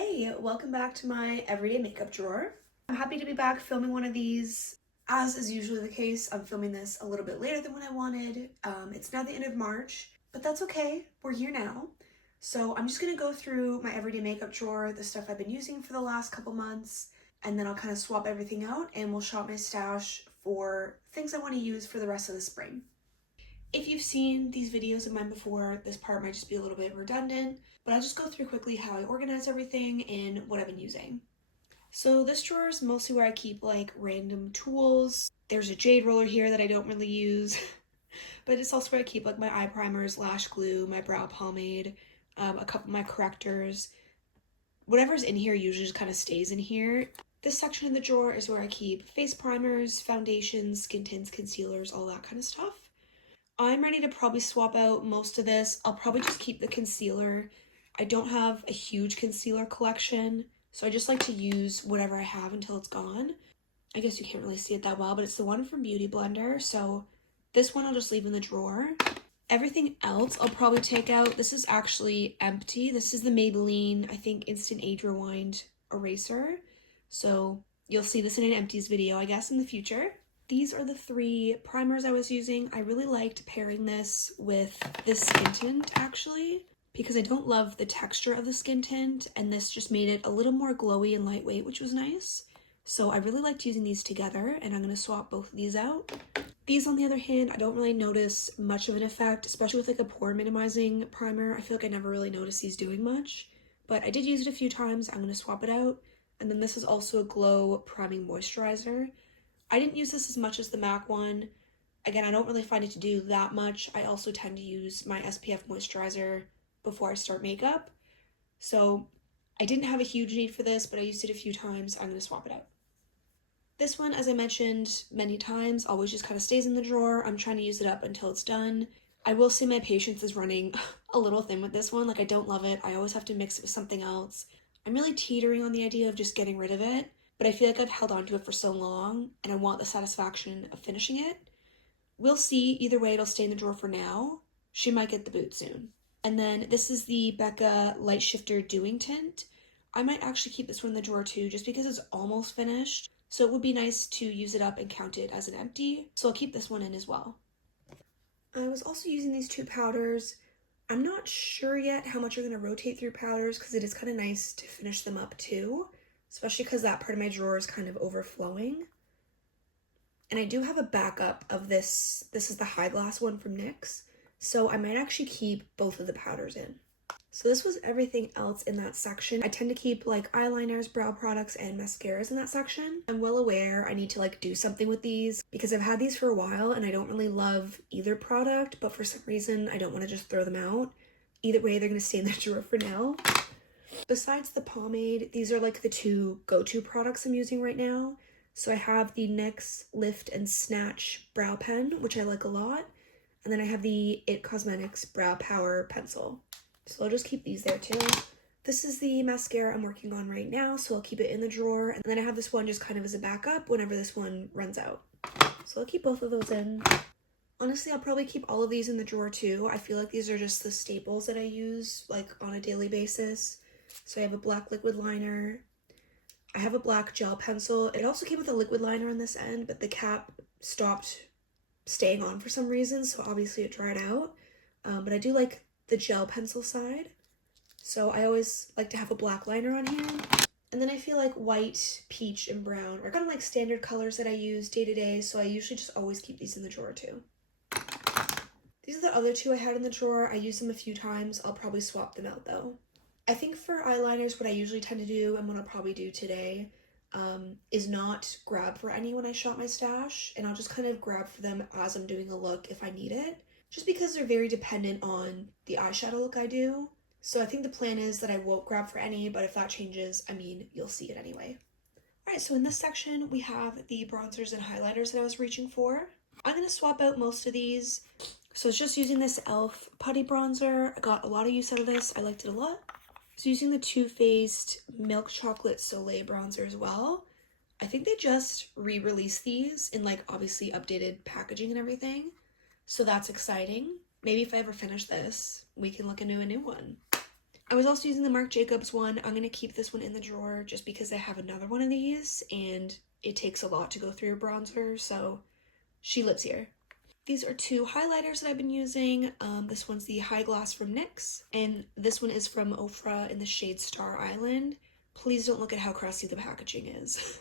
Hey, welcome back to my everyday makeup drawer. I'm happy to be back filming one of these. As is usually the case, I'm filming this a little bit later than what I wanted. It's now the end of March, but that's okay. We're here now. So I'm just gonna go through my everyday makeup drawer, the stuff I've been using for the last couple months, and then I'll kind of swap everything out and we'll shop my stash for things I want to use for the rest of the spring. If you've seen these videos of mine before, this part might just be a little bit redundant, but I'll just go through quickly how I organize everything and what I've been using. So this drawer is mostly where I keep like random tools. There's a jade roller here that I don't really use, but it's also where I keep like my eye primers, lash glue, my brow pomade, a couple of my correctors. Whatever's in here usually just kind of stays in here. This section of the drawer is where I keep face primers, foundations, skin tints, concealers, all that kind of stuff. I'm ready to probably swap out most of this. I'll probably just keep the concealer. I don't have a huge concealer collection, so I just like to use whatever I have until it's gone. I guess you can't really see it that well, but it's the one from Beauty Blender, so this one I'll just leave in the drawer. Everything else I'll probably take out. This is actually empty. This is the Maybelline, I think, Instant Age Rewind Eraser. So you'll see this in an empties video, I guess, in the future. These are the three primers I was using. I really liked pairing this with this skin tint, actually, because I don't love the texture of the skin tint, and this just made it a little more glowy and lightweight, which was nice. So I really liked using these together, and I'm going to swap both of these out. These, on the other hand, I don't really notice much of an effect, especially with like a pore minimizing primer. I feel like I never really noticed these doing much, but I did use it a few times. I'm going to swap it out. And then this is also a Glow Priming Moisturizer. I didn't use this as much as the MAC one. Again, I don't really find it to do that much. I also tend to use my SPF moisturizer before I start makeup. So I didn't have a huge need for this, but I used it a few times. I'm going to swap it out. This one, as I mentioned many times, always just kind of stays in the drawer. I'm trying to use it up until it's done. I will say my patience is running a little thin with this one. Like, I don't love it. I always have to mix it with something else. I'm really teetering on the idea of just getting rid of it. But I feel like I've held on to it for so long, and I want the satisfaction of finishing it. We'll see. Either way, it'll stay in the drawer for now. She might get the boot soon. And then this is the Becca Light Shifter Dewing Tint. I might actually keep this one in the drawer too, just because it's almost finished. So it would be nice to use it up and count it as an empty. So I'll keep this one in as well. I was also using these two powders. I'm not sure yet how much I'm going to rotate through powders, because it is kind of nice to finish them up too. Especially because that part of my drawer is kind of overflowing. And I do have a backup of this. This is the High Glass one from NYX. So I might actually keep both of the powders in. So this was everything else in that section. I tend to keep like eyeliners, brow products, and mascaras in that section. I'm well aware I need to like do something with these because I've had these for a while and I don't really love either product, but for some reason I don't want to just throw them out. Either way, they're going to stay in the drawer for now. Besides the pomade, these are like the two go-to products I'm using right now. So I have the NYX Lift and Snatch Brow Pen, which I like a lot. And then I have the IT Cosmetics Brow Power Pencil. So I'll just keep these there too. This is the mascara I'm working on right now, so I'll keep it in the drawer. And then I have this one just kind of as a backup whenever this one runs out. So I'll keep both of those in. Honestly, I'll probably keep all of these in the drawer too. I feel like these are just the staples that I use like on a daily basis. So I have a black liquid liner. I have a black gel pencil. It also came with a liquid liner on this end, but the cap stopped staying on for some reason, so obviously it dried out. But I do like the gel pencil side. So I always like to have a black liner on here. And then I feel like white, peach, and brown are kind of like standard colors that I use day to day, so I usually just always keep these in the drawer too. These are the other two I had in the drawer. I used them a few times. I'll probably swap them out though. I think for eyeliners, what I usually tend to do, and what I'll probably do today, is not grab for any when I shop my stash, and I'll just kind of grab for them as I'm doing a look if I need it, just because they're very dependent on the eyeshadow look I do. So I think the plan is that I won't grab for any, but if that changes, I mean, you'll see it anyway. Alright, so in this section, we have the bronzers and highlighters that I was reaching for. I'm going to swap out most of these. So it's just using this e.l.f. putty bronzer. I got a lot of use out of this. I liked it a lot. So using the Too Faced Milk Chocolate Soleil bronzer as well. I think they just re-released these in like obviously updated packaging and everything. So that's exciting. Maybe if I ever finish this, we can look into a new one. I was also using the Marc Jacobs one. I'm going to keep this one in the drawer just because I have another one of these and it takes a lot to go through your bronzer, so she lives here. These are two highlighters that I've been using. This one's the High Gloss from NYX, and this one is from Ofra in the shade Star Island. Please don't look at how crusty the packaging is.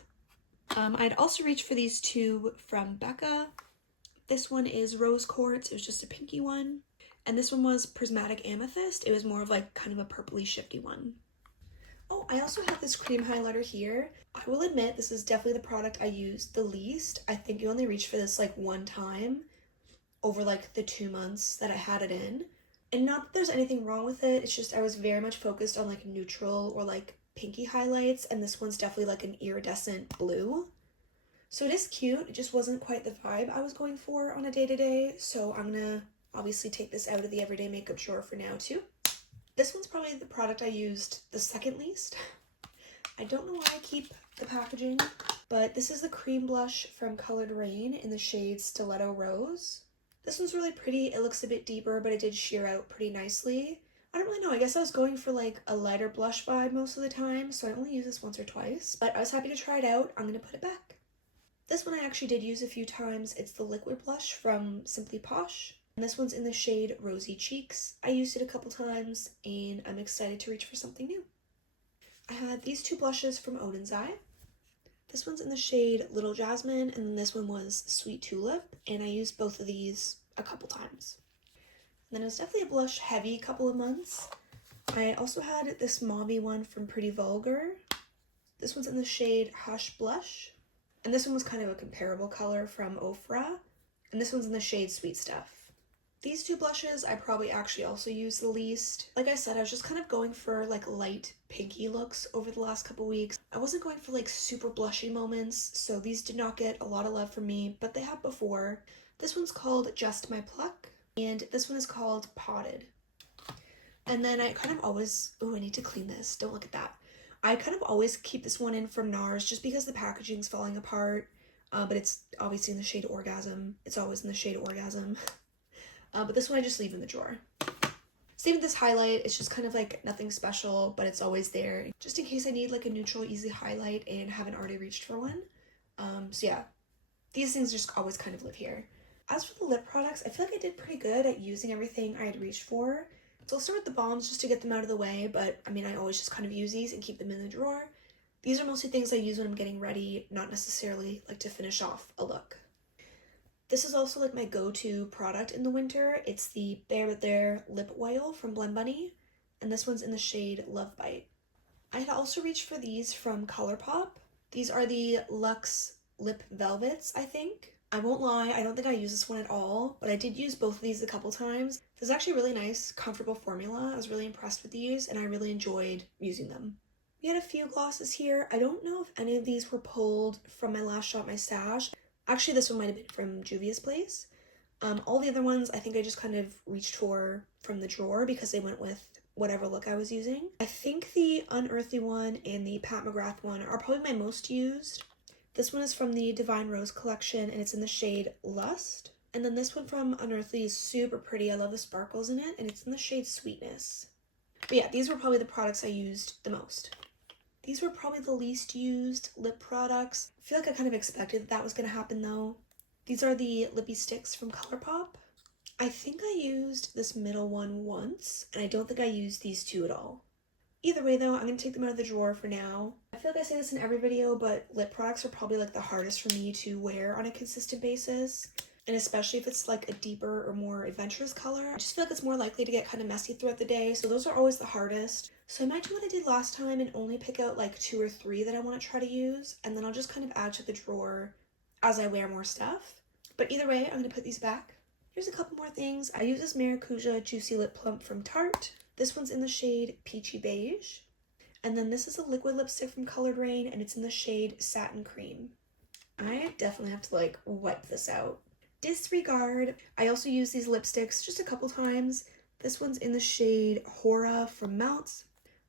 I'd also reached for these two from Becca. This one is Rose Quartz. It was just a pinky one. And this one was Prismatic Amethyst. It was more of like kind of a purpley shifty one. Oh, I also have this cream highlighter here. I will admit this is definitely the product I used the least. I think you only reached for this like one time over like the 2 months that I had it in. And not that there's anything wrong with it, it's just I was very much focused on like neutral or like pinky highlights, and this one's definitely like an iridescent blue. So it is cute, it just wasn't quite the vibe I was going for on a day-to-day, so I'm gonna obviously take this out of the everyday makeup drawer for now too. This one's probably the product I used the second least. I don't know why I keep the packaging, but this is the cream blush from Colored Rain in the shade Stiletto Rose. This one's really pretty. It looks a bit deeper, but it did sheer out pretty nicely. I don't really know. I guess I was going for like a lighter blush vibe most of the time, so I only use this once or twice. But I was happy to try it out. I'm going to put it back. This one I actually did use a few times. It's the liquid blush from Simply Posh. And this one's in the shade Rosy Cheeks. I used it a couple times, and I'm excited to reach for something new. I had these two blushes from Odin's Eye. This one's in the shade Little Jasmine, and then this one was Sweet Tulip, and I used both of these a couple times. And then it was definitely a blush heavy couple of months. I also had this mauve one from Pretty Vulgar. This one's in the shade Hush Blush, and this one was kind of a comparable color from Ofra, and this one's in the shade Sweet Stuff. These two blushes I probably actually also used the least. Like I said, I was just kind of going for like light pinky looks over the last couple weeks. I wasn't going for like super blushy moments, so these did not get a lot of love from me, but they have before. This one's called Just My Pluck, and this one is called Potted. And then I kind of always, oh, I need to clean this, don't look at that. I kind of always keep this one in from NARS just because the packaging's falling apart, but it's obviously in the shade Orgasm. It's always in the shade Orgasm. But this one I just leave in the drawer. Same with this highlight, it's just kind of like nothing special, but it's always there, just in case I need like a neutral, easy highlight and haven't already reached for one. So yeah, these things just always kind of live here. As for the lip products, I feel like I did pretty good at using everything I had reached for. So I'll start with the balms just to get them out of the way, but I mean, I always just kind of use these and keep them in the drawer. These are mostly things I use when I'm getting ready, not necessarily like to finish off a look. This is also like my go-to product in the winter. It's the Bare But There lip oil from Blend Bunny, and this one's in the shade Love Bite. I had also reached for these from ColourPop. These are the Luxe Lip Velvets, I think. I won't lie, I don't think I use this one at all, but I did use both of these a couple times. This is actually a really nice, comfortable formula. I was really impressed with these, and I really enjoyed using them. We had a few glosses here. I don't know if any of these were pulled from my last shop, my stash. Actually, this one might have been from Juvia's Place. All the other ones, I think I just kind of reached for from the drawer because they went with whatever look I was using. I think the Unearthly one and the Pat McGrath one are probably my most used. This one is from the Divine Rose collection, and it's in the shade Lust. And then this one from Unearthly is super pretty. I love the sparkles in it, and it's in the shade Sweetness. But yeah, these were probably the products I used the most. These were probably the least used lip products. I feel like I kind of expected that was going to happen though. These are the Lippy Sticks from ColourPop. I think I used this middle one once, and I don't think I used these two at all. Either way though, I'm going to take them out of the drawer for now. I feel like I say this in every video, but lip products are probably like the hardest for me to wear on a consistent basis. And especially if it's like a deeper or more adventurous color, I just feel like it's more likely to get kind of messy throughout the day. So those are always the hardest. So I might do what I did last time and only pick out like 2 or 3 that I want to try to use. And then I'll just kind of add to the drawer as I wear more stuff. But either way, I'm going to put these back. Here's a couple more things. I use this Maracuja Juicy Lip Plump from Tarte. This one's in the shade Peachy Beige. And then this is a liquid lipstick from Colored Rain, and it's in the shade Satin Cream. I definitely have to like wipe this out. Disregard. I also use these lipsticks just a couple times. This one's in the shade Hora from Melts.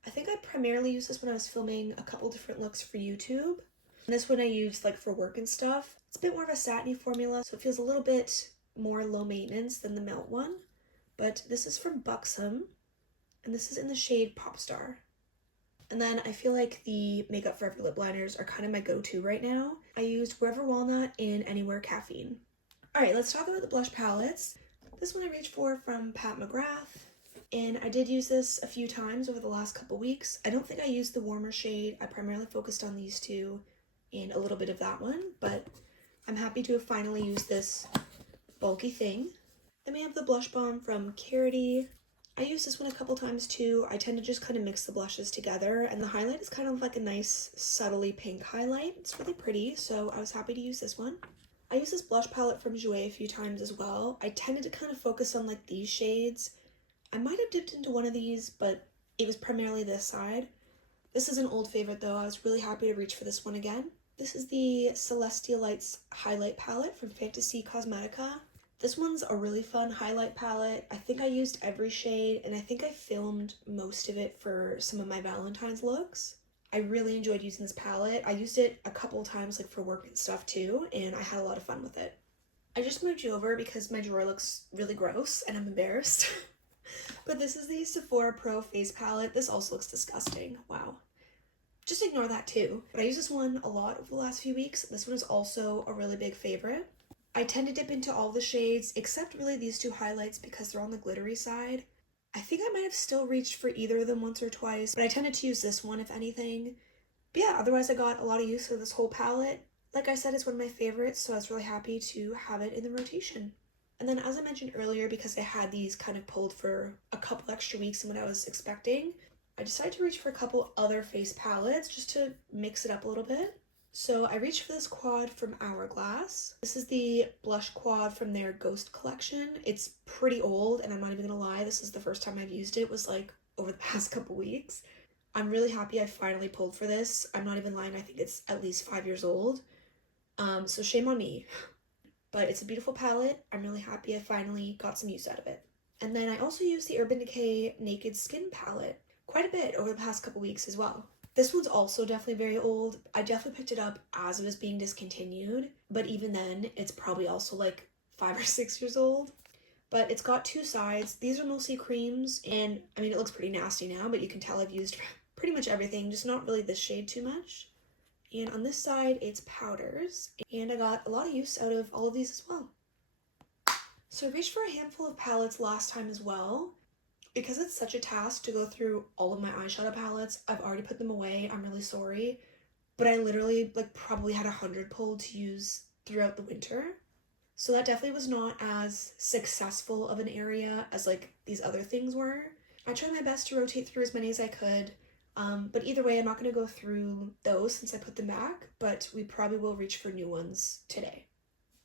I think I primarily used this when I was filming a couple different looks for YouTube. And this one I used like for work and stuff. It's a bit more of a satiny formula, so it feels a little bit more low maintenance than the Melt one. But this is from Buxom. and this is in the shade Popstar. And then I feel like the Makeup Forever lip liners are kind of my go-to right now. I used Wherever Walnut and Anywhere Caffeine. Alright, let's talk about the blush palettes. This one I reached for from Pat McGrath, and I did use this a few times over the last couple weeks. I don't think I used the warmer shade. I primarily focused on these two and a little bit of that one, but I'm happy to have finally used this bulky thing. Then we have the Blush Bomb from Carity. I used this one a couple times too. I tend to just kind of mix the blushes together, and the highlight is kind of like a nice subtly pink highlight. It's really pretty, so I was happy to use this one. I used this blush palette from Jouer a few times as well. I tended to kind of focus on like these shades. I might have dipped into one of these, but it was primarily this side. This is an old favorite though. I was really happy to reach for this one again. This is the Celestial Lights highlight palette from Fantasy Cosmetica. This one's a really fun highlight palette. I think I used every shade, and I think I filmed most of it for some of my Valentine's looks. I really enjoyed using this palette. I used it a couple times like for work and stuff too, and I had a lot of fun with it. I just moved you over because my drawer looks really gross and I'm embarrassed. But this is the Sephora Pro Face Palette. This also looks disgusting. Wow. Just ignore that too. But I use this one a lot over the last few weeks. This one is also a really big favorite. I tend to dip into all the shades except really these two highlights because they're on the glittery side. I think I might have still reached for either of them once or twice, but I tended to use this one if anything. But yeah, otherwise I got a lot of use of this whole palette. Like I said, it's one of my favorites, so I was really happy to have it in the rotation. And then as I mentioned earlier, because I had these kind of pulled for a couple extra weeks than what I was expecting, I decided to reach for a couple other face palettes just to mix it up a little bit. So I reached for this quad from Hourglass. This is the blush quad from their Ghost collection. It's pretty old, and I'm not even gonna lie, this is the first time I've used it, was like over the past couple weeks. I'm really happy I finally pulled for this. I'm not even lying, I think it's at least 5 years old. So shame on me. But it's a beautiful palette. I'm really happy I finally got some use out of it. And then I also used the Urban Decay Naked Skin palette quite a bit over the past couple weeks as well. This one's also definitely very old. I definitely picked it up as it was being discontinued, but even then, it's probably also like 5 or 6 years old. But it's got two sides. These are mostly creams, and I mean, it looks pretty nasty now, but you can tell I've used pretty much everything, just not really this shade too much. And on this side, it's powders, and I got a lot of use out of all of these as well. So I reached for a handful of palettes last time as well. Because it's such a task to go through all of my eyeshadow palettes, I've already put them away. I'm really sorry. But I literally like probably had 100 pulled to use throughout the winter. So that definitely was not as successful of an area as like these other things were. I tried my best to rotate through as many as I could. But either way, I'm not going to go through those since I put them back. But we probably will reach for new ones today.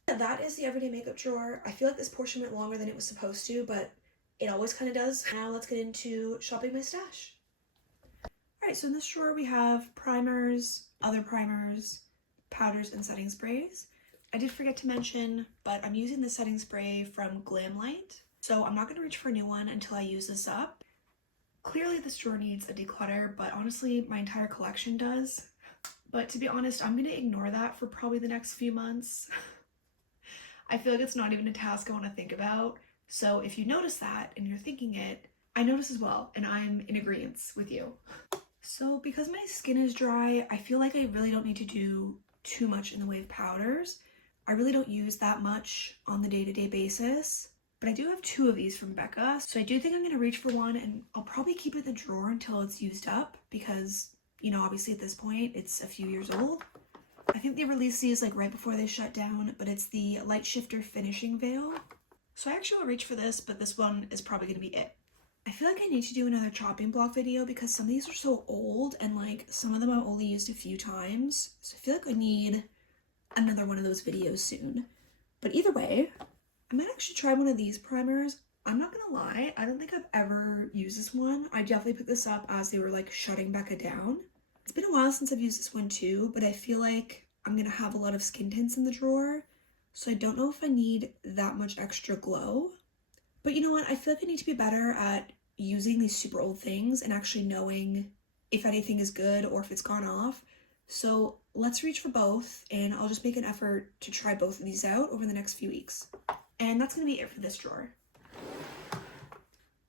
That is the everyday makeup drawer. I feel like this portion went longer than it was supposed to, but it always kind of does. Now let's get into shopping my stash. Alright, so in this drawer we have primers, other primers, powders, and setting sprays. I did forget to mention, but I'm using the setting spray from Glamlight, so I'm not going to reach for a new one until I use this up. Clearly this drawer needs a declutter, but honestly my entire collection does. But to be honest, I'm going to ignore that for probably the next few months. I feel like it's not even a task I want to think about. So if you notice that and you're thinking it, I notice as well, and I'm in agreement with you. So because my skin is dry, I feel like I really don't need to do too much in the way of powders. I really don't use that much on the day-to-day basis, but I do have two of these from Becca. So I do think I'm going to reach for one, and I'll probably keep it in the drawer until it's used up because, you know, obviously at this point it's a few years old. I think they released these like right before they shut down, but it's the Light Shifter Finishing Veil. So I actually will reach for this, but this one is probably going to be it. I feel like I need to do another chopping block video because some of these are so old and like some of them I've only used a few times. So I feel like I need another one of those videos soon. But either way, I might actually try one of these primers. I'm not gonna lie, I don't think I've ever used this one. I definitely picked this up as they were like shutting Becca down. It's been a while since I've used this one too, but I feel like I'm gonna have a lot of skin tints in the drawer. So I don't know if I need that much extra glow. But you know what? I feel like I need to be better at using these super old things and actually knowing if anything is good or if it's gone off. So let's reach for both, and I'll just make an effort to try both of these out over the next few weeks. And that's going to be it for this drawer.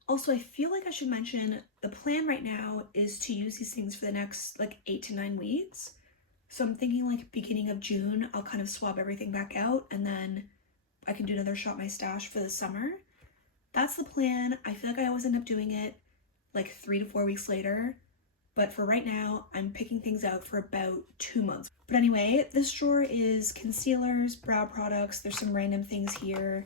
Also, I feel like I should mention the plan right now is to use these things for the next like 8 to 9 weeks. So I'm thinking like beginning of June, I'll kind of swap everything back out and then I can do another Shop My Stash for the summer. That's the plan. I feel like I always end up doing it like 3 to 4 weeks later. But for right now, I'm picking things out for about 2 months. But anyway, this drawer is concealers, brow products. There's some random things here.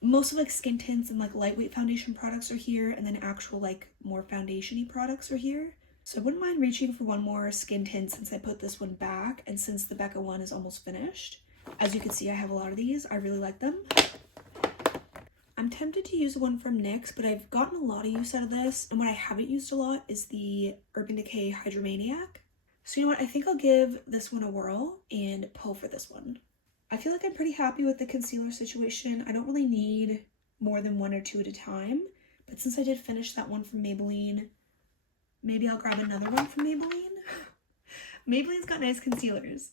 Most of like skin tints and like lightweight foundation products are here, and then actual like more foundation-y products are here. So I wouldn't mind reaching for one more skin tint since I put this one back, and since the Becca one is almost finished. As you can see, I have a lot of these. I really like them. I'm tempted to use one from NYX, but I've gotten a lot of use out of this, and what I haven't used a lot is the Urban Decay Hydromaniac. So you know what, I think I'll give this one a whirl and pull for this one. I feel like I'm pretty happy with the concealer situation. I don't really need more than 1 or 2 at a time, but since I did finish that one from Maybelline, maybe I'll grab another one from Maybelline. Maybelline's got nice concealers.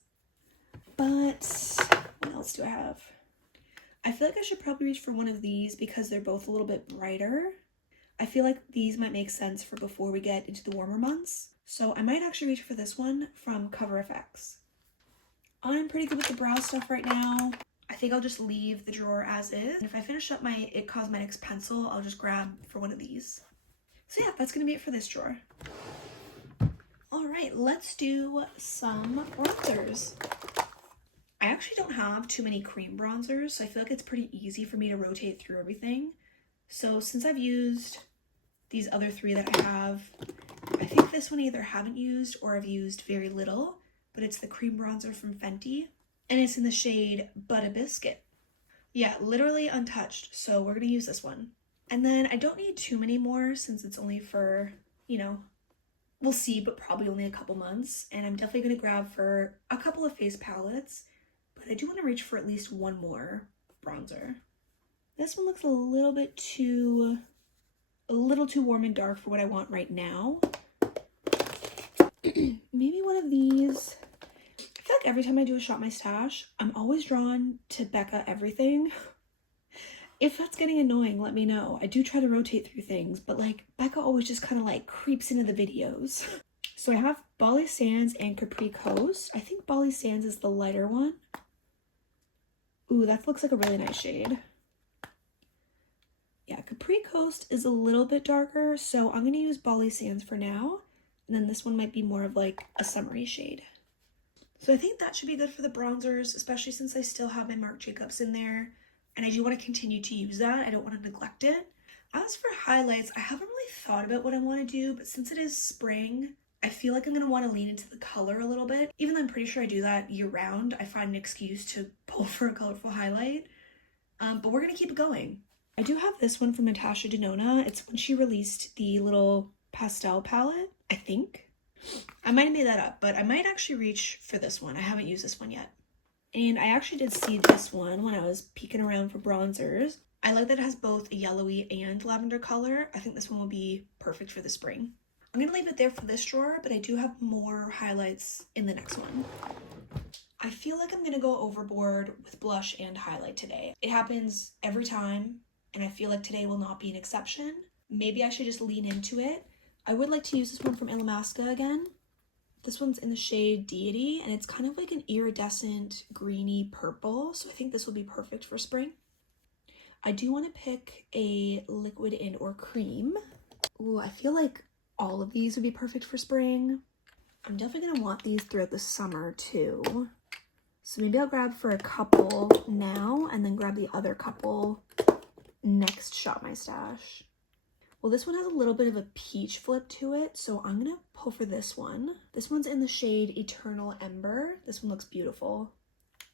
But what else do I have? I feel like I should probably reach for one of these because they're both a little bit brighter. I feel like these might make sense for before we get into the warmer months. So I might actually reach for this one from Cover FX. I'm pretty good with the brow stuff right now. I think I'll just leave the drawer as is. And if I finish up my IT Cosmetics pencil, I'll just grab for one of these. So yeah, that's gonna be it for this drawer. All right, let's do some bronzers. I actually don't have too many cream bronzers, so I feel like it's pretty easy for me to rotate through everything. So since I've used these other 3 that I have, I think this one I either haven't used or I've used very little, but it's the cream bronzer from Fenty, and it's in the shade Butter Biscuit. Yeah, literally untouched, so we're gonna use this one. And then I don't need too many more since it's only for, you know, we'll see, but probably only a couple months. And I'm definitely gonna grab for a couple of face palettes, but I do want to reach for at least one more bronzer. This one looks a little too warm and dark for what I want right now. Maybe one of these. I feel like every time I do a Shop My Stash, I'm always drawn to Becca everything. If that's getting annoying, let me know. I do try to rotate through things, but like Becca always just kind of like creeps into the videos. So I have Bali Sands and Capri Coast. I think Bali Sands is the lighter one. Ooh, that looks like a really nice shade. Yeah, Capri Coast is a little bit darker, so I'm going to use Bali Sands for now. And then this one might be more of like a summery shade. So I think that should be good for the bronzers, especially since I still have my Marc Jacobs in there. And I do want to continue to use that. I don't want to neglect it. As for highlights, I haven't really thought about what I want to do, but since it is spring, I feel like I'm going to want to lean into the color a little bit. Even though I'm pretty sure I do that year round, I find an excuse to pull for a colorful highlight. But we're going to keep it going. I do have this one from Natasha Denona. It's when she released the little pastel palette, I think. I might have made that up, but I might actually reach for this one. I haven't used this one yet. And I actually did see this one when I was peeking around for bronzers. I like that it has both a yellowy and lavender color. I think this one will be perfect for the spring. I'm going to leave it there for this drawer, but I do have more highlights in the next one. I feel like I'm going to go overboard with blush and highlight today. It happens every time, and I feel like today will not be an exception. Maybe I should just lean into it. I would like to use this one from Illamasqua again. This one's in the shade Deity, and it's kind of like an iridescent greeny purple, so I think this will be perfect for spring. I do want to pick a liquid and or cream. Ooh, I feel like all of these would be perfect for spring. I'm definitely going to want these throughout the summer too. So maybe I'll grab for a couple now and then grab the other couple next Shop My Stash. Well, this one has a little bit of a peach flip to it, so I'm going to pull for this one. This one's in the shade Eternal Ember. This one looks beautiful.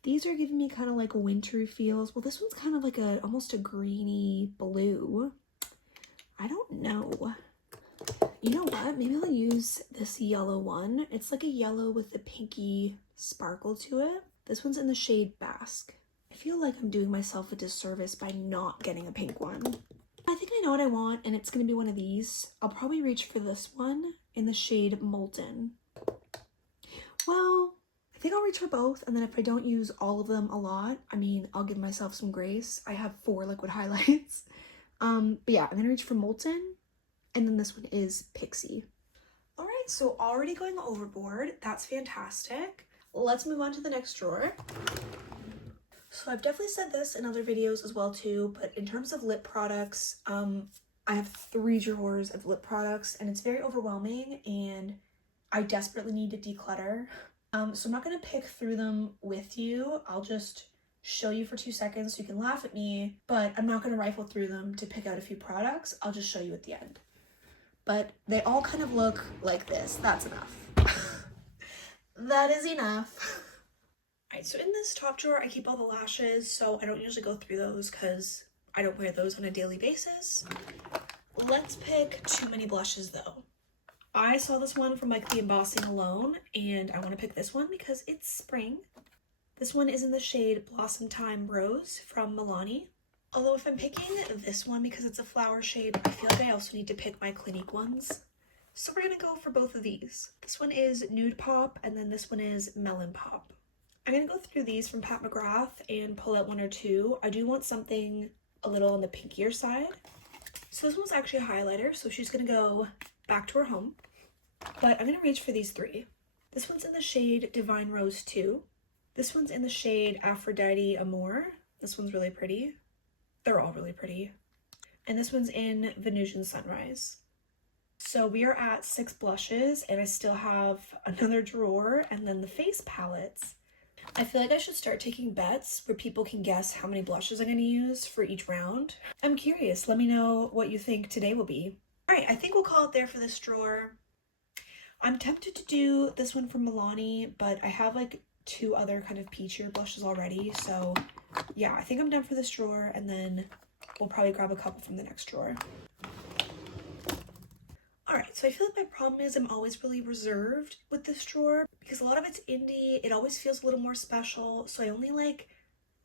These are giving me kind of like wintry feels. Well, this one's kind of like almost a greeny blue. I don't know. You know what? Maybe I'll use this yellow one. It's like a yellow with a pinky sparkle to it. This one's in the shade Basque. I feel like I'm doing myself a disservice by not getting a pink one. I think I know what I want, and it's going to be one of these. I'll probably reach for this one in the shade Molten. Well, I think I'll reach for both, and then if I don't use all of them a lot, I mean, I'll give myself some grace. I have 4 liquid highlights. But yeah, I'm gonna reach for Molten, and then this one is Pixie. All right, so already going overboard. That's fantastic. Let's move on to the next drawer. So I've definitely said this in other videos as well too, but in terms of lip products, I have 3 drawers of lip products, and it's very overwhelming, and I desperately need to declutter. So I'm not gonna pick through them with you. I'll just show you for 2 seconds so you can laugh at me, but I'm not gonna rifle through them to pick out a few products. I'll just show you at the end. But they all kind of look like this. That's enough. That is enough. Alright, so in this top drawer, I keep all the lashes, so I don't usually go through those because I don't wear those on a daily basis. Let's pick too many blushes though. I saw this one from like the embossing alone, and I want to pick this one because it's spring. This one is in the shade Blossom Time Rose from Milani. Although if I'm picking this one because it's a flower shade, I feel like I also need to pick my Clinique ones. So we're gonna go for both of these. This one is Nude Pop, and then this one is Melon Pop. I'm gonna go through these from Pat McGrath and pull out 1 or 2. I do want something a little on the pinkier side. So this one's actually a highlighter, so she's gonna go back to her home. But I'm gonna reach for these 3. This one's in the shade Divine Rose 2. This one's in the shade Aphrodite Amour. This one's really pretty. They're all really pretty. And this one's in Venusian Sunrise. So we are at 6 blushes, and I still have another drawer and then the face palettes. I feel like I should start taking bets where people can guess how many blushes I'm going to use for each round. I'm curious. Let me know what you think today will be. All right, I think we'll call it there for this drawer. I'm tempted to do this one from Milani, but I have like 2 other kind of peachier blushes already. So yeah, I think I'm done for this drawer, and then we'll probably grab a couple from the next drawer. Alright, so I feel like my problem is I'm always really reserved with this drawer because a lot of it's indie. It always feels a little more special, so I only like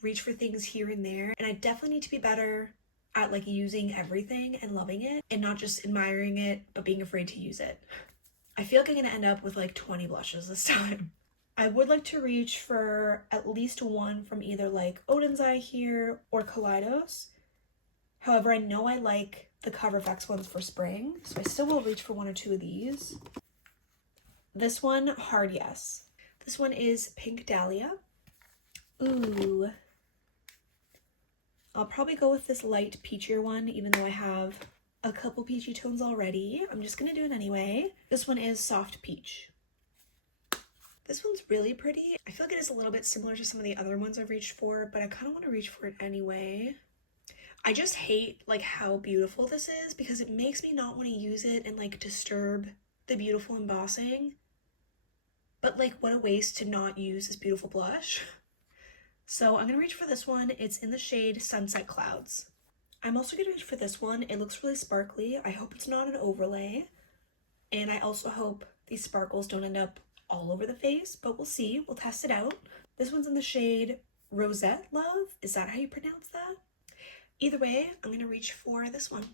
reach for things here and there, and I definitely need to be better at like using everything and loving it and not just admiring it but being afraid to use it. I feel like I'm gonna end up with like 20 blushes this time. I would like to reach for at least 1 from either like Odin's Eye here or Kaleidos. However, I know I like the Cover FX ones for spring, so I still will reach for 1 or 2 of these. This one, Hard Yes. This one is Pink Dahlia. Ooh. I'll probably go with this light peachier one, even though I have a couple peachy tones already. I'm just gonna do it anyway. This one is Soft Peach. This one's really pretty. I feel like it is a little bit similar to some of the other ones I've reached for, but I kind of want to reach for it anyway. I just hate like how beautiful this is because it makes me not want to use it and like disturb the beautiful embossing. But like what a waste to not use this beautiful blush. So I'm gonna reach for this one. It's in the shade Sunset Clouds. I'm also gonna reach for this one. It looks really sparkly. I hope it's not an overlay. And I also hope these sparkles don't end up all over the face, but we'll see. We'll test it out. This one's in the shade Rosette Love. Is that how you pronounce that? Either way, I'm gonna reach for this one.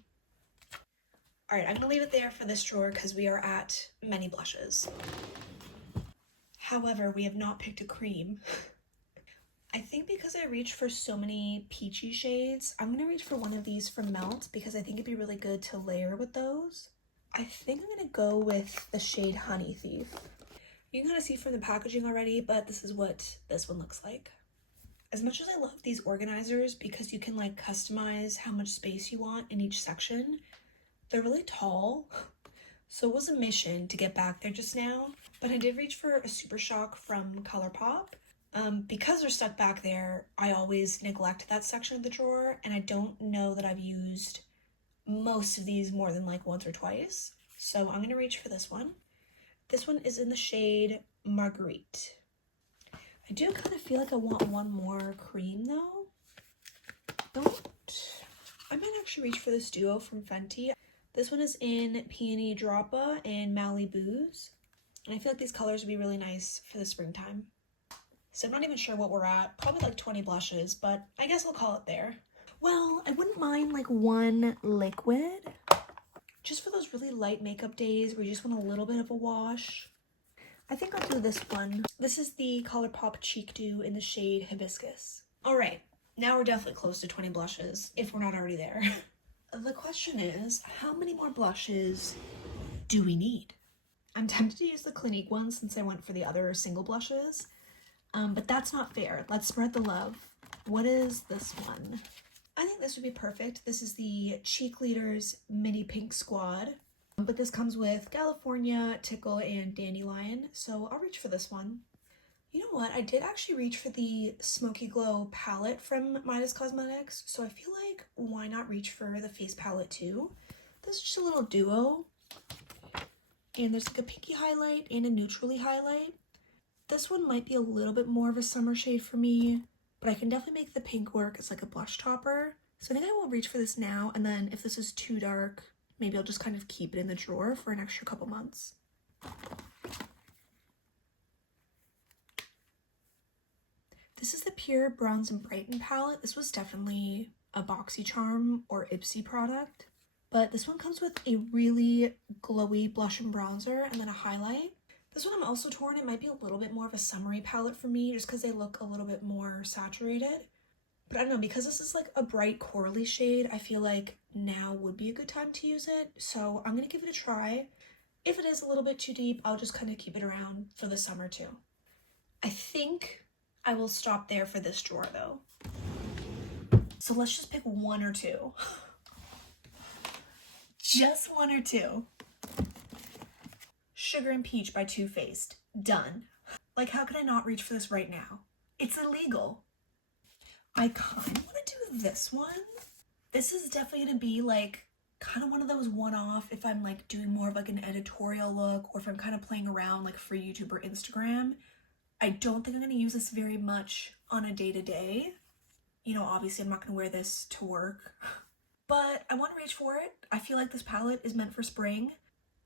All right, I'm gonna leave it there for this drawer because we are at many blushes. However, we have not picked a cream. I think because I reached for so many peachy shades, I'm gonna reach for one of these from Melt because I think it'd be really good to layer with those. I think I'm gonna go with the shade Honey Thief. You can kind of see from the packaging already, but this is what this one looks like. As much as I love these organizers because you can like customize how much space you want in each section, they're really tall. So it was a mission to get back there just now, but I did reach for a Super Shock from ColourPop. Because they're stuck back there, I always neglect that section of the drawer, and I don't know that I've used most of these more than like once or twice. So I'm gonna reach for this one. This one is in the shade Marguerite. I do kind of feel like I want one more cream though. I might actually reach for this duo from Fenty. This one is in Peony Droppa and Malibu's. And I feel like these colors would be really nice for the springtime. So I'm not even sure what we're at. Probably like 20 blushes, but I guess we'll call it there. Well, I wouldn't mind like 1 liquid. Just for those really light makeup days where you just want a little bit of a wash. I think I'll do this one. This is the ColourPop Cheek Dew in the shade Hibiscus. All right, now we're definitely close to 20 blushes, if we're not already there. The question is, how many more blushes do we need? I'm tempted to use the Clinique one since I went for the other single blushes, but that's not fair. Let's spread the love. What is this one? I think this would be perfect. This is the Cheek Leaders Mini Pink Squad, but this comes with California, Tickle, and Dandelion, so I'll reach for this one. You know what? I did actually reach for the Smoky Glow palette from Midas Cosmetics, so I feel like why not reach for the face palette too? This is just a little duo, and there's like a pinky highlight and a neutrally highlight. This one might be a little bit more of a summer shade for me, but I can definitely make the pink work as like a blush topper. So I think I will reach for this now, and then if this is too dark, maybe I'll just kind of keep it in the drawer for an extra couple months. This is the Pure Bronze and Brighten palette. This was definitely a BoxyCharm or Ipsy product, but this one comes with a really glowy blush and bronzer and then a highlight. This one I'm also torn. It might be a little bit more of a summery palette for me just because they look a little bit more saturated. But I don't know, because this is like a bright corally shade, I feel like now would be a good time to use it. So I'm going to give it a try. If it is a little bit too deep, I'll just kind of keep it around for the summer too. I think I will stop there for this drawer though. So let's just pick one or two. Just one or two. Sugar and Peach by Too Faced. Done. Like, how could I not reach for this right now? It's illegal. I kind of want to do this one. This is definitely going to be like kind of one of those one-off if I'm like doing more of like an editorial look or if I'm kind of playing around like for YouTube or Instagram. I don't think I'm going to use this very much on a day-to-day. You know, obviously I'm not going to wear this to work, but I want to reach for it. I feel like this palette is meant for spring,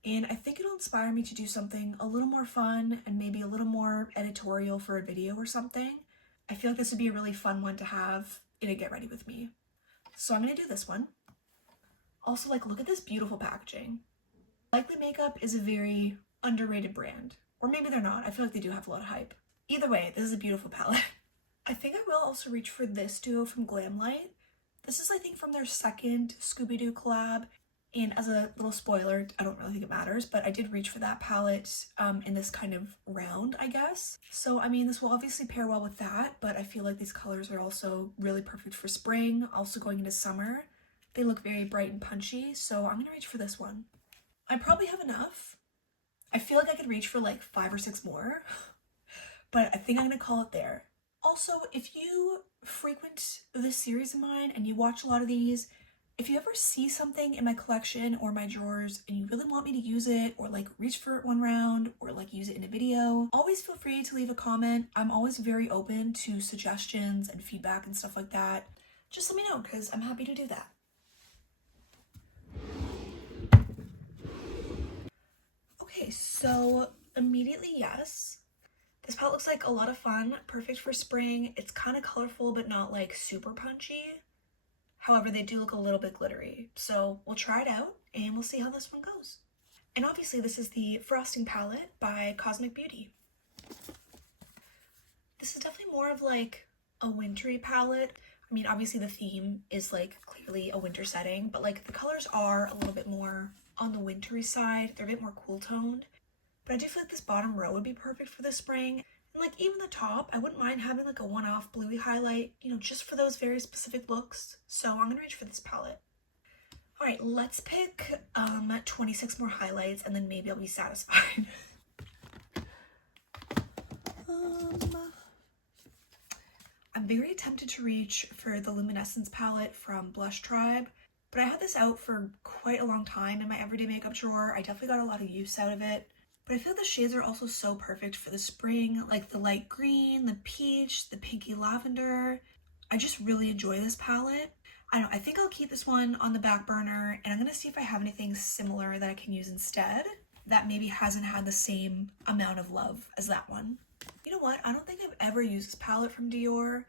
and I think it'll inspire me to do something a little more fun and maybe a little more editorial for a video or something. I feel like this would be a really fun one to have in a get ready with me. So I'm going to do this one. Also, like, look at this beautiful packaging. Likely Makeup is a very underrated brand, or maybe they're not. I feel like they do have a lot of hype. Either way, this is a beautiful palette. I think I will also reach for this duo from Glamlight. This is, I think, from their second Scooby-Doo collab. And as a little spoiler, I don't really think it matters, but I did reach for that palette in this kind of round, I guess. So, I mean, this will obviously pair well with that, but I feel like these colors are also really perfect for spring, also going into summer. They look very bright and punchy, so I'm gonna reach for this one. I probably have enough. I feel like I could reach for like 5 or 6 more, but I think I'm gonna call it there. Also, if you frequent this series of mine and you watch a lot of these, if you ever see something in my collection or my drawers and you really want me to use it or like reach for it one round or like use it in a video, always feel free to leave a comment. I'm always very open to suggestions and feedback and stuff like that. Just let me know because I'm happy to do that. Okay, so immediately yes. This palette looks like a lot of fun, perfect for spring. It's kind of colorful, but not like super punchy. However, they do look a little bit glittery. So we'll try it out and we'll see how this one goes. And obviously this is the Frosting palette by Cosmic Beauty. This is definitely more of like a wintry palette. I mean, obviously the theme is like clearly a winter setting, but like the colors are a little bit more on the wintry side. They're a bit more cool toned. But I do feel like this bottom row would be perfect for the spring. And like even the top, I wouldn't mind having like a one-off bluey highlight, you know, just for those very specific looks. So I'm gonna reach for this palette. All right, let's pick 26 more highlights and then maybe I'll be satisfied. I'm very tempted to reach for the Luminescence palette from Blush Tribe, but I had this out for quite a long time in my everyday makeup drawer. I definitely got a lot of use out of it. But I feel the shades are also so perfect for the spring, like the light green, the peach, the pinky lavender. I just really enjoy this palette. I don't know, I think I'll keep this one on the back burner and I'm gonna see if I have anything similar that I can use instead that maybe hasn't had the same amount of love as that one. You know what? I don't think I've ever used this palette from Dior.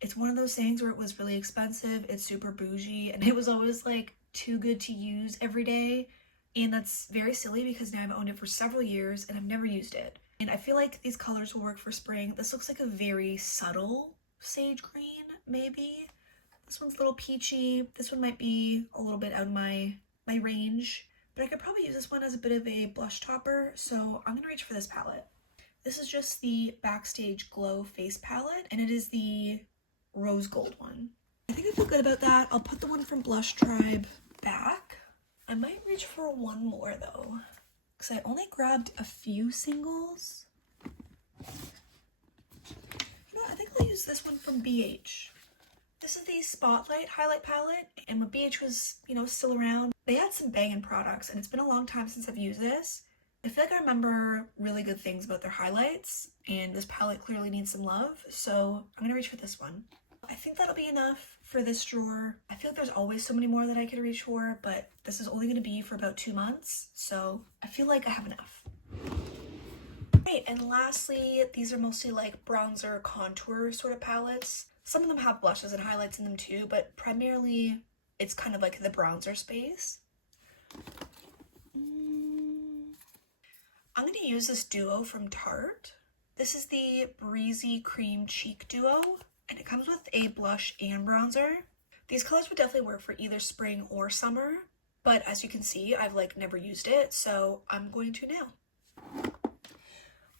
It's one of those things where it was really expensive, it's super bougie, and it was always like too good to use every day. And that's very silly because now I've owned it for several years and I've never used it. And I feel like these colors will work for spring. This looks like a very subtle sage green, maybe. This one's a little peachy. This one might be a little bit out of my range, but I could probably use this one as a bit of a blush topper, so I'm gonna reach for this palette. This is just the Backstage Glow Face Palette, and it is the rose gold one. I think I feel good about that. I'll put the one from Blush Tribe back. I might reach for one more though, because I only grabbed a few singles. You know what, I think I'll use this one from BH. This is the Spotlight Highlight Palette, and when BH was, you know, still around, they had some banging products, and it's been a long time since I've used this. I feel like I remember really good things about their highlights, and this palette clearly needs some love, so I'm gonna reach for this one. I think that'll be enough for this drawer. I feel like there's always so many more that I could reach for, but this is only gonna be for about 2 months, so I feel like I have enough. Right, and lastly, these are mostly like bronzer contour sort of palettes. Some of them have blushes and highlights in them too, but primarily it's kind of like the bronzer space. I'm going to use this duo from Tarte. This is the Breezy Cream Cheek Duo, and it comes with a blush and bronzer. These colors would definitely work for either spring or summer, but as you can see, I've like never used it, so I'm going to now.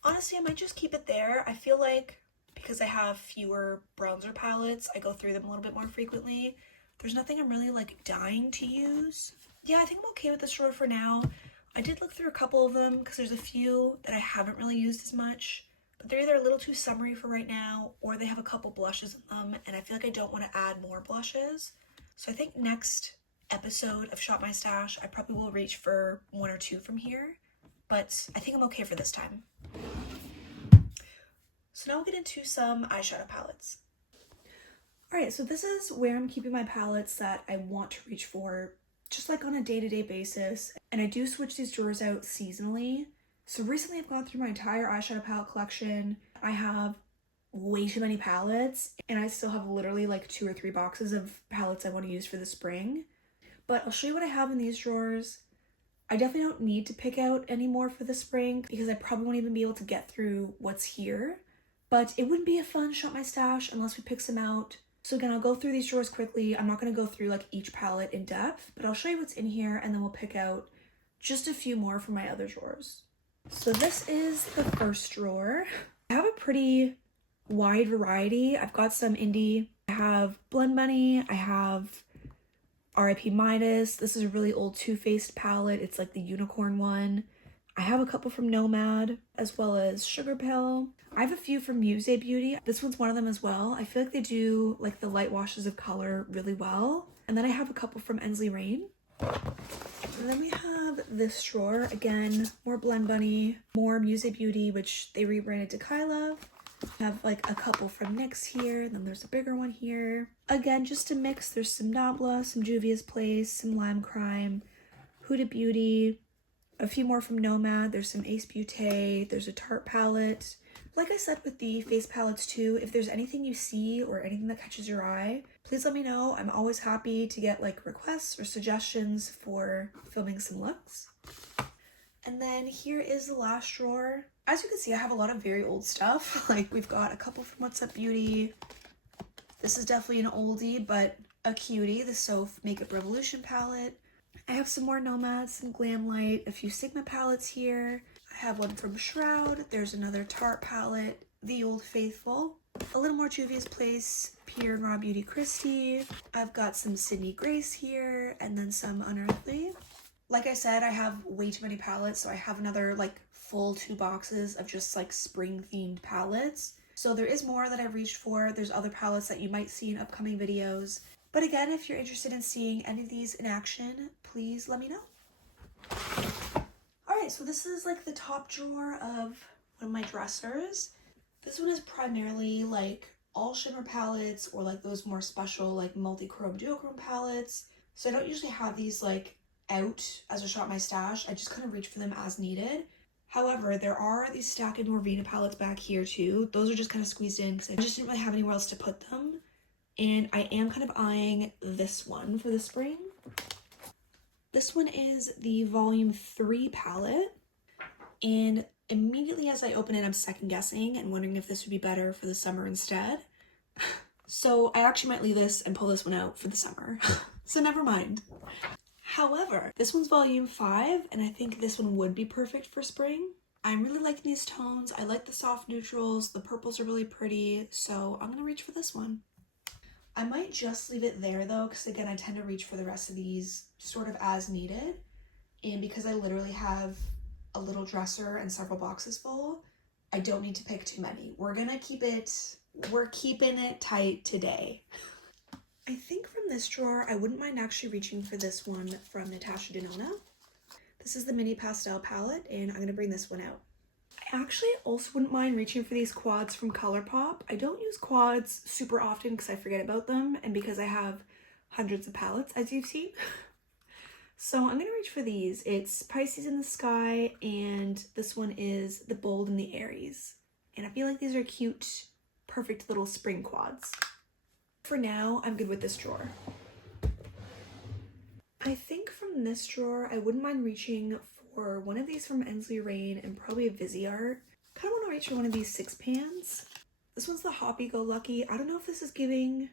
Honestly, I might just keep it there. I feel like because I have fewer bronzer palettes, I go through them a little bit more frequently. There's nothing I'm really like dying to use. Yeah, I think I'm okay with this drawer for now. I did look through a couple of them because there's a few that I haven't really used as much, but they're either a little too summery for right now, or they have a couple blushes in them, and I feel like I don't want to add more blushes. So I think next episode of Shop My Stash, I probably will reach for 1 or 2 from here, but I think I'm okay for this time. So now we'll get into some eyeshadow palettes. Alright, so this is where I'm keeping my palettes that I want to reach for, just like on a day-to-day basis. And I do switch these drawers out seasonally. So recently I've gone through my entire eyeshadow palette collection. I have way too many palettes, and I still have literally like 2 or 3 boxes of palettes I want to use for the spring. But I'll show you what I have in these drawers. I definitely don't need to pick out any more for the spring because I probably won't even be able to get through what's here. But it wouldn't be a fun Shop My Stash unless we pick some out. So again, I'll go through these drawers quickly. I'm not going to go through like each palette in depth, but I'll show you what's in here and then we'll pick out just a few more from my other drawers. So this is the first drawer. I have a pretty wide variety. I've got some indie. I have Blend Bunny. I have R.I.P. Midas. This is a really old Too Faced palette. It's like the unicorn one. I have a couple from Nomad, as well as Sugar Pill. I have a few from Muse Beauty. This one's one of them as well. I feel like they do like the light washes of color really well. And then I have a couple from Ensley Rain. And then we have this drawer. Again, more Blend Bunny, more Muse Beauty, which they rebranded to Kyla. I have like a couple from NYX here, and then there's a bigger one here. Again, just to mix, there's some Nabla, some Juvia's Place, some Lime Crime, Huda Beauty, a few more from Nomad. There's some Ace Beauté, there's a Tarte palette. Like I said with the face palettes too, if there's anything you see or anything that catches your eye, please let me know. I'm always happy to get like requests or suggestions for filming some looks. And then here is the last drawer. As you can see, I have a lot of very old stuff. Like we've got a couple from What's Up Beauty. This is definitely an oldie, but a cutie, the Soph Makeup Revolution palette. I have some more Nomads, some Glam Light, a few Sigma palettes here. I have one from Shroud. There's another Tarte palette, The Old Faithful. A little more Juvia's Place, Pure and Raw Beauty Christie. I've got some Sydney Grace here, and then some Unearthly. Like I said, I have way too many palettes, so I have another like full 2 boxes of just like spring themed palettes. So there is more that I've reached for. There's other palettes that you might see in upcoming videos. But again, if you're interested in seeing any of these in action, please let me know. Alright, so this is like the top drawer of one of my dressers. This one is primarily like all shimmer palettes or like those more special like multi-chrome duochrome palettes. So I don't usually have these like out as a Shop My Stash. I just kind of reach for them as needed. However, there are these Stack and Norvina palettes back here too. Those are just kind of squeezed in because I just didn't really have anywhere else to put them. And I am kind of eyeing this one for the spring. This one is the Volume 3 palette. And immediately as I open it, I'm second guessing and wondering if this would be better for the summer instead. So I actually might leave this and pull this one out for the summer. So never mind. However, this one's volume 5, and I think this one would be perfect for spring. I'm really liking these tones. I like the soft neutrals. The purples are really pretty, so I'm gonna reach for this one. I might just leave it there though, because again, I tend to reach for the rest of these sort of as needed. And because I literally have a little dresser and several boxes full, I don't need to pick too many. We're keeping it tight today. I think from this drawer, I wouldn't mind actually reaching for this one from Natasha Denona. This is the mini pastel palette, and I'm gonna bring this one out. I actually also wouldn't mind reaching for these quads from ColourPop. I don't use quads super often because I forget about them and because I have hundreds of palettes, as you've seen. So I'm gonna reach for these. It's Pisces in the Sky, and this one is the Bold and the Aries. And I feel like these are cute, perfect little spring quads. For now, I'm good with this drawer. I think from this drawer, I wouldn't mind reaching for one of these from Ensley Rain and probably a Viseart. Kind of want to reach for one of these 6 pans. This one's the Hoppy Go Lucky. I don't know if this is giving...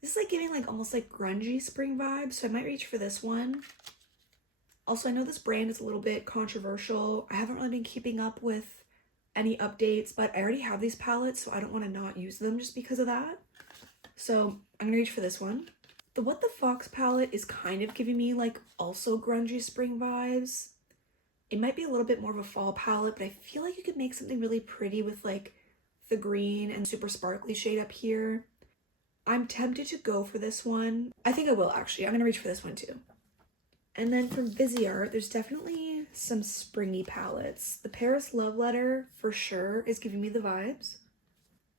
This is like giving like almost like grungy spring vibes, so I might reach for this one. Also, I know this brand is a little bit controversial. I haven't really been keeping up with any updates, but I already have these palettes, so I don't want to not use them just because of that. So I'm gonna reach for this one. The What the Fox palette is kind of giving me like also grungy spring vibes. It might be a little bit more of a fall palette, but I feel like you could make something really pretty with like the green and super sparkly shade up here. I'm tempted to go for this one. I think I will actually. I'm gonna reach for this one too. And then from Viseart, there's definitely some springy palettes. The Paris Love Letter for sure is giving me the vibes.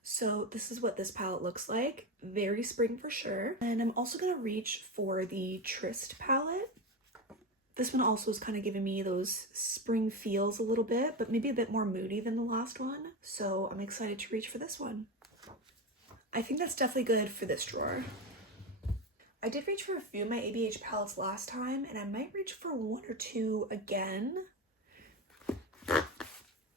So this is what this palette looks like. Very spring for sure. And I'm also gonna reach for the Tryst palette. This one also is kind of giving me those spring feels a little bit, but maybe a bit more moody than the last one. So I'm excited to reach for this one. I think that's definitely good for this drawer. I did reach for a few of my ABH palettes last time, and I might reach for 1 or 2 again.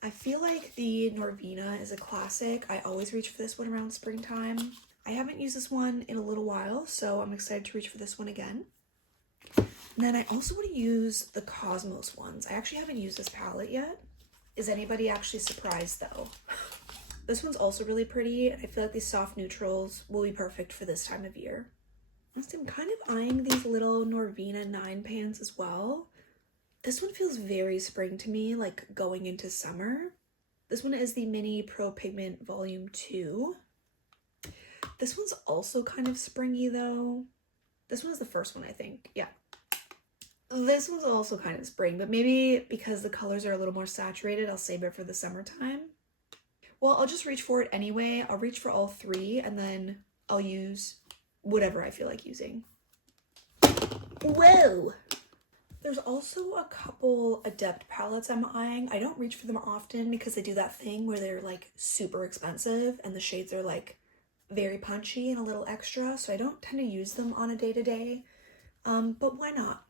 I feel like the Norvina is a classic. I always reach for this one around springtime. I haven't used this one in a little while, so I'm excited to reach for this one again. And then I also want to use the Cosmos ones. I actually haven't used this palette yet. Is anybody actually surprised though? This one's also really pretty, and I feel like these soft neutrals will be perfect for this time of year. Honestly, I'm kind of eyeing these little Norvina 9 pans as well. This one feels very spring to me, like going into summer. This one is the Mini Pro Pigment Volume 2. This one's also kind of springy though. This one is the first one, I think. Yeah. This one's also kind of spring, but maybe because the colors are a little more saturated, I'll save it for the summertime. Well, I'll just reach for it anyway. I'll reach for all 3 and then I'll use whatever I feel like using. Whoa! There's also a couple Adept palettes I'm eyeing. I don't reach for them often because they do that thing where they're like super expensive and the shades are like very punchy and a little extra, so I don't tend to use them on a day-to-day, but why not?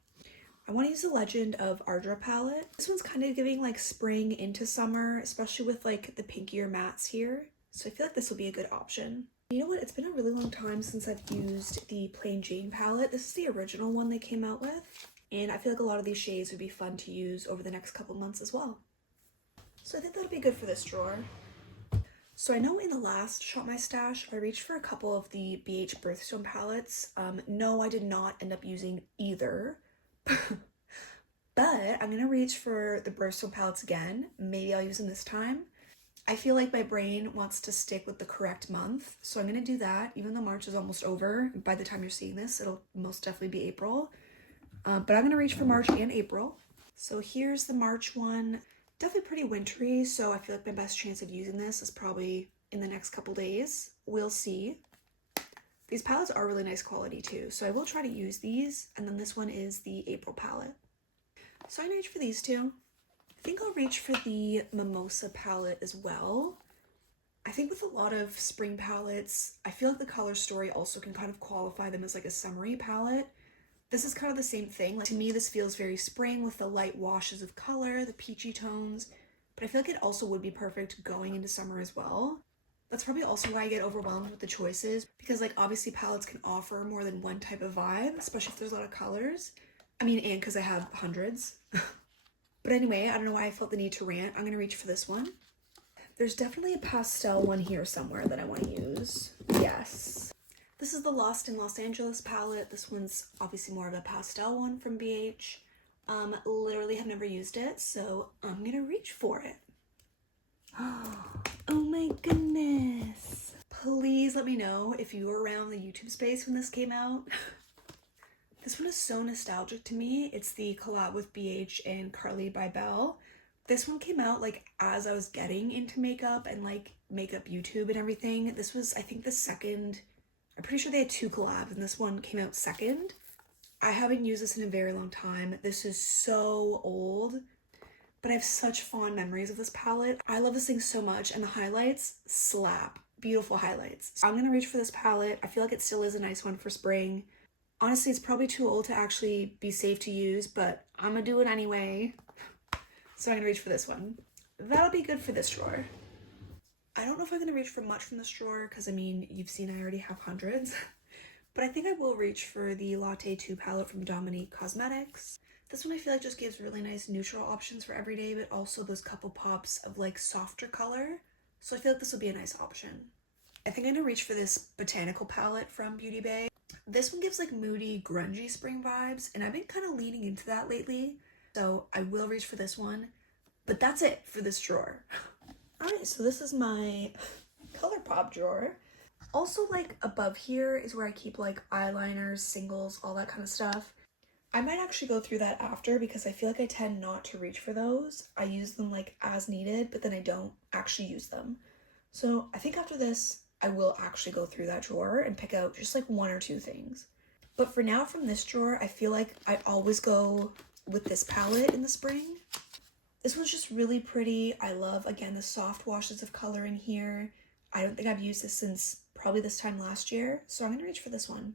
I want to use the Legend of Ardra palette. This one's kind of giving like spring into summer, especially with like the pinkier mattes here, so I feel like this will be a good option. You know what? It's been a really long time since I've used the Plain Jane palette. This is the original one they came out with, and I feel like a lot of these shades would be fun to use over the next couple months as well. So I think that'll be good for this drawer. So I know in the last Shop My Stash, I reached for a couple of the BH Birthstone palettes. No, I did not end up using either, but I'm gonna reach for the Birthstone palettes again. Maybe I'll use them this time. I feel like my brain wants to stick with the correct month, so I'm gonna do that, even though March is almost over. By the time you're seeing this, it'll most definitely be April. But I'm gonna reach for March and April. So here's the March one. Definitely pretty wintry, so I feel like my best chance of using this is probably in the next couple days. We'll see. These palettes are really nice quality too, so I will try to use these. And then this one is the April palette. So I'm gonna reach for these two. I think I'll reach for the Mimosa palette as well. I think with a lot of spring palettes, I feel like the color story also can kind of qualify them as like a summery palette. This is kind of the same thing. Like, to me, this feels very spring with the light washes of color, the peachy tones, but I feel like it also would be perfect going into summer as well. That's probably also why I get overwhelmed with the choices, because like obviously palettes can offer more than one type of vibe, especially if there's a lot of colors. I mean, and because I have hundreds. But anyway, I don't know why I felt the need to rant. I'm gonna reach for this one. There's definitely a pastel one here somewhere that I want to use. Yes. This is the Lost in Los Angeles palette. This one's obviously more of a pastel one from BH. Literally have never used it, so I'm gonna reach for it. Oh my goodness. Please let me know if you were around the YouTube space when this came out. This one is so nostalgic to me. It's the collab with BH and Carly by Belle. This one came out like as I was getting into makeup and like makeup YouTube and everything. This was, I think, the second. I'm pretty sure they had 2 collabs and this one came out second. I haven't used this in a very long time. This is so old, but I have such fond memories of this palette. I love this thing so much, and the highlights slap. Beautiful highlights. So I'm gonna reach for this palette. I feel like it still is a nice one for spring. Honestly, it's probably too old to actually be safe to use, but I'm gonna do it anyway. So I'm gonna reach for this one. That'll be good for this drawer. I don't know if I'm gonna reach for much from this drawer, because I mean, you've seen I already have hundreds. But I think I will reach for the Latte 2 palette from Dominique Cosmetics. This one I feel like just gives really nice neutral options for everyday, but also those couple pops of like softer color. So I feel like this will be a nice option. I think I'm gonna reach for this Botanical palette from Beauty Bay. This one gives like moody, grungy spring vibes, and I've been kind of leaning into that lately. So I will reach for this one, but that's it for this drawer. All right, so this is my ColourPop drawer. Also, like above here is where I keep like eyeliners, singles, all that kind of stuff. I might actually go through that after, because I feel like I tend not to reach for those. I use them like as needed, but then I don't actually use them. So I think after this, I will actually go through that drawer and pick out just like 1 or 2 things. But for now, from this drawer, I feel like I always go with this palette in the spring. This one's just really pretty. I love, again, the soft washes of color in here. I don't think I've used this since probably this time last year, so I'm gonna reach for this one.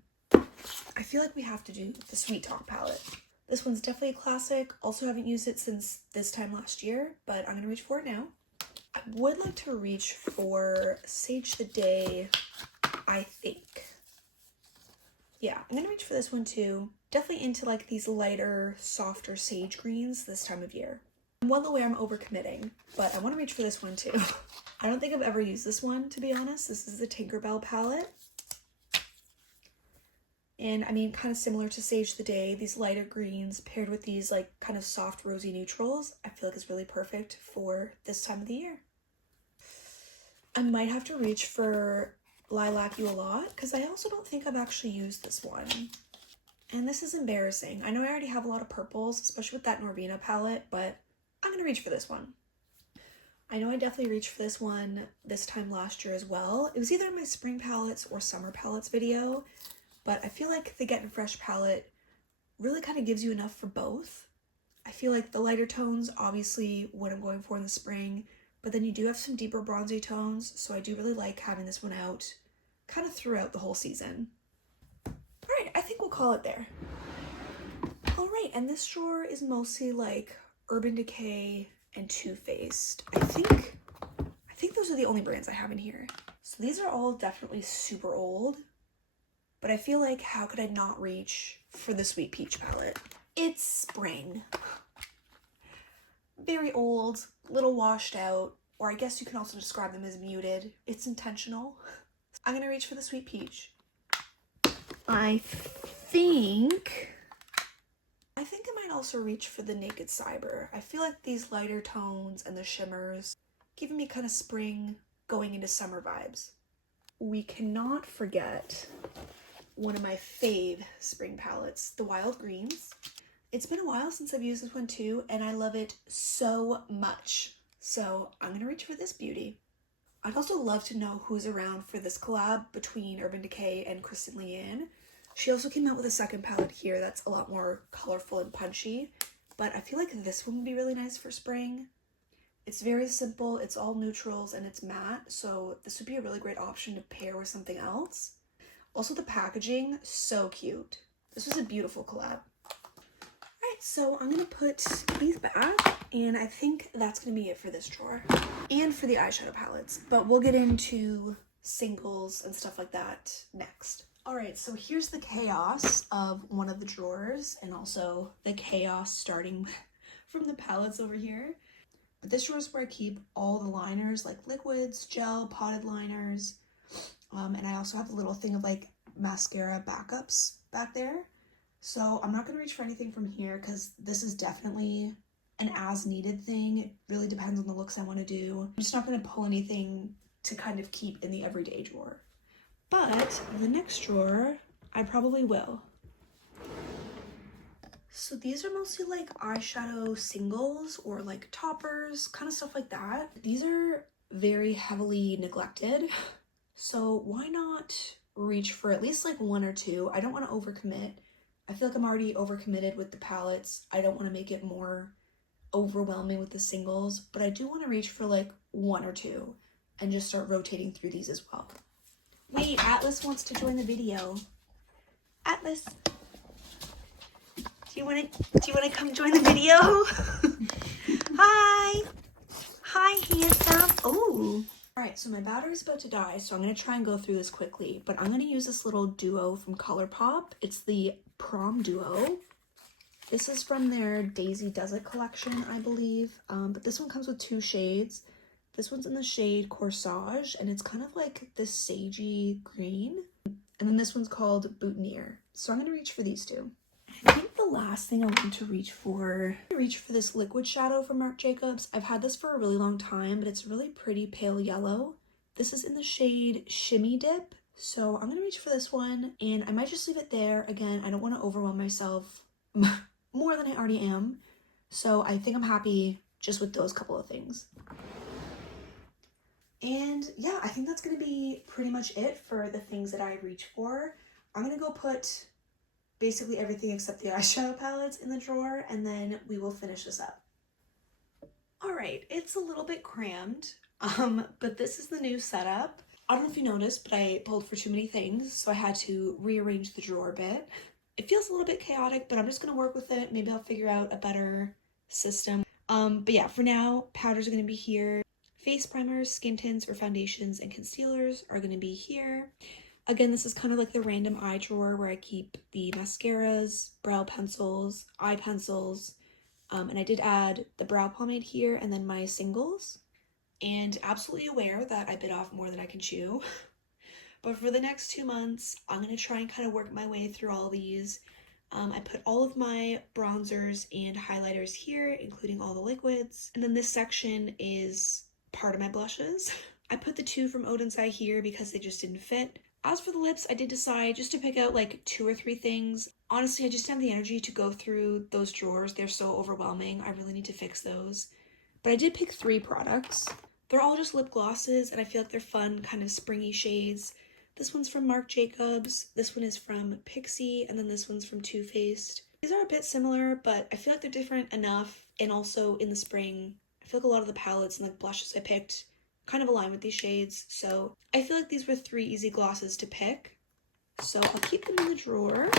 I feel like we have to do the Sweet Talk palette. This one's definitely a classic. Also haven't used it since this time last year, but I'm gonna reach for it now. I would like to reach for Sage the Day, I think. Yeah, I'm gonna reach for this one too. Definitely into like these lighter, softer sage greens this time of year. I'm well aware I'm overcommitting, but I want to reach for this one too. I don't think I've ever used this one, to be honest. This is the Tinkerbell palette. And I mean, kind of similar to Sage the Day, these lighter greens paired with these like kind of soft rosy neutrals, I feel like is really perfect for this time of the year. I might have to reach for Lilac You a Lot, because I also don't think I've actually used this one. And this is embarrassing. I know I already have a lot of purples, especially with that Norvina palette, but I'm gonna reach for this one. I know I definitely reached for this one this time last year as well. It was either my spring palettes or summer palettes video, but I feel like the Getting Fresh palette really kind of gives you enough for both. I feel like the lighter tones, obviously what I'm going for in the spring, but then you do have some deeper bronzy tones, so I do really like having this one out kind of throughout the whole season. All right, I think we'll call it there. All right, and this drawer is mostly like Urban Decay and Too Faced. I think those are the only brands I have in here. So these are all definitely super old, but I feel like how could I not reach for the Sweet Peach palette? It's spring. Very old, little washed out, or I guess you can also describe them as muted. It's intentional. I'm gonna reach for the Sweet Peach. I think I might also reach for the Naked Cyber. I feel like these lighter tones and the shimmers giving me kind of spring going into summer vibes. We cannot forget one of my fave spring palettes, the Wild Greens. It's been a while since I've used this one too, and I love it so much. So I'm gonna reach for this beauty. I'd also love to know who's around for this collab between Urban Decay and Kristen Leanne. She also came out with a second palette here that's a lot more colorful and punchy, but I feel like this one would be really nice for spring. It's very simple, it's all neutrals, and it's matte, so this would be a really great option to pair with something else. Also, the packaging, so cute. This was a beautiful collab. Alright, so I'm gonna put these back, and I think that's gonna be it for this drawer and for the eyeshadow palettes, but we'll get into singles and stuff like that next. All right, so here's the chaos of one of the drawers, and also the chaos starting from the palettes over here. But this drawer is where I keep all the liners, like liquids, gel, potted liners, and I also have a little thing of like mascara backups back there. So I'm not going to reach for anything from here because this is definitely an as needed thing. It really depends on the looks I want to do. I'm just not going to pull anything to kind of keep in the everyday drawer. But the next drawer, I probably will. So these are mostly like eyeshadow singles or like toppers, kind of stuff like that. These are very heavily neglected. So why not reach for at least like one or two? I don't want to overcommit. I feel like I'm already overcommitted with the palettes. I don't want to make it more overwhelming with the singles, but I do want to reach for like one or two and just start rotating through these as well. Wait, Atlas wants to join the video. Atlas, do you want to come join the video? Hi. Hi, handsome. Oh. All right, so my battery's about to die, so I'm going to try and go through this quickly, but I'm going to use this little duo from ColourPop. It's the Prom Duo. This is from their Daisy Does It collection, I believe, but this one comes with two shades. This one's in the shade Corsage, and it's kind of like this sagey green, and then this one's called Boutonniere. So I'm going to reach for these two. I think the last thing I want to reach for this liquid shadow from Marc Jacobs. I've had this for a really long time, but it's really pretty pale yellow. This is in the shade Shimmy Dip. So I'm gonna reach for this one, and I might just leave it there. Again, I don't want to overwhelm myself more than I already am. So I think I'm happy just with those couple of things. And yeah, I think that's gonna be pretty much it for the things that I reach for. I'm gonna go put basically everything except the eyeshadow palettes in the drawer, and then we will finish this up. All right, it's a little bit crammed, but this is the new setup. I don't know if you noticed, but I pulled for too many things, so I had to rearrange the drawer a bit. It feels a little bit chaotic, but I'm just gonna work with it. Maybe I'll figure out a better system. But yeah, for now, powders are gonna be here. Face primers, skin tints, or foundations and concealers are gonna be here. Again, this is kind of like the random eye drawer where I keep the mascaras, brow pencils, eye pencils, and I did add the brow pomade here and then my singles. And absolutely aware that I bit off more than I can chew. But for the next 2 months, I'm going to try and kind of work my way through all these. I put all of my bronzers and highlighters here, including all the liquids. And then this section is part of my blushes. I put the two from Odin's Eye here because they just didn't fit. As for the lips, I did decide just to pick out like 2 or 3 things. Honestly, I just didn't have the energy to go through those drawers. They're so overwhelming. I really need to fix those. But I did pick 3 products. They're all just lip glosses, and I feel like they're fun, kind of springy shades. This one's from Marc Jacobs, this one is from Pixie, and then this one's from Too Faced. These are a bit similar, but I feel like they're different enough, and also in the spring, I feel like a lot of the palettes and like blushes I picked kind of align with these shades, so I feel like these were 3 easy glosses to pick. So I'll keep them in the drawer.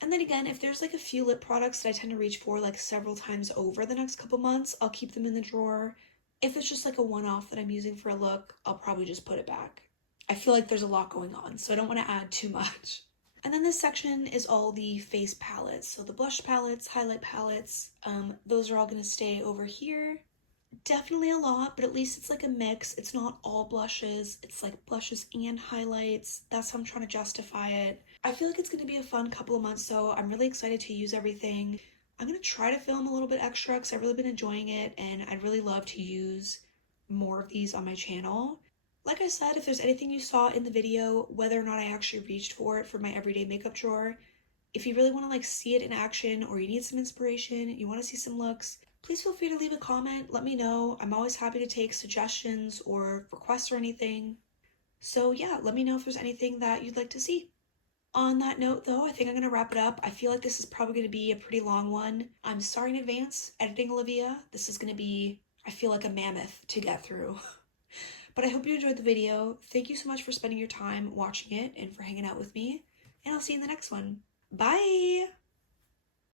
And then again, if there's like a few lip products that I tend to reach for like several times over the next couple months, I'll keep them in the drawer. If it's just like a one-off that I'm using for a look, I'll probably just put it back. I feel like there's a lot going on, so I don't want to add too much. And then this section is all the face palettes. So the blush palettes, highlight palettes, those are all going to stay over here. Definitely a lot, but at least it's like a mix. It's not all blushes. It's like blushes and highlights. That's how I'm trying to justify it. I feel like it's going to be a fun couple of months, so I'm really excited to use everything. I'm going to try to film a little bit extra because I've really been enjoying it, and I'd really love to use more of these on my channel. Like I said, if there's anything you saw in the video, whether or not I actually reached for it for my everyday makeup drawer, if you really want to like see it in action, or you need some inspiration, you want to see some looks, please feel free to leave a comment. Let me know. I'm always happy to take suggestions or requests or anything. So yeah, let me know if there's anything that you'd like to see. On that note though, I think I'm going to wrap it up. I feel like this is probably going to be a pretty long one. I'm sorry in advance, editing Olivia. This is going to be, I feel like, a mammoth to get through. But I hope you enjoyed the video. Thank you so much for spending your time watching it and for hanging out with me. And I'll see you in the next one. Bye!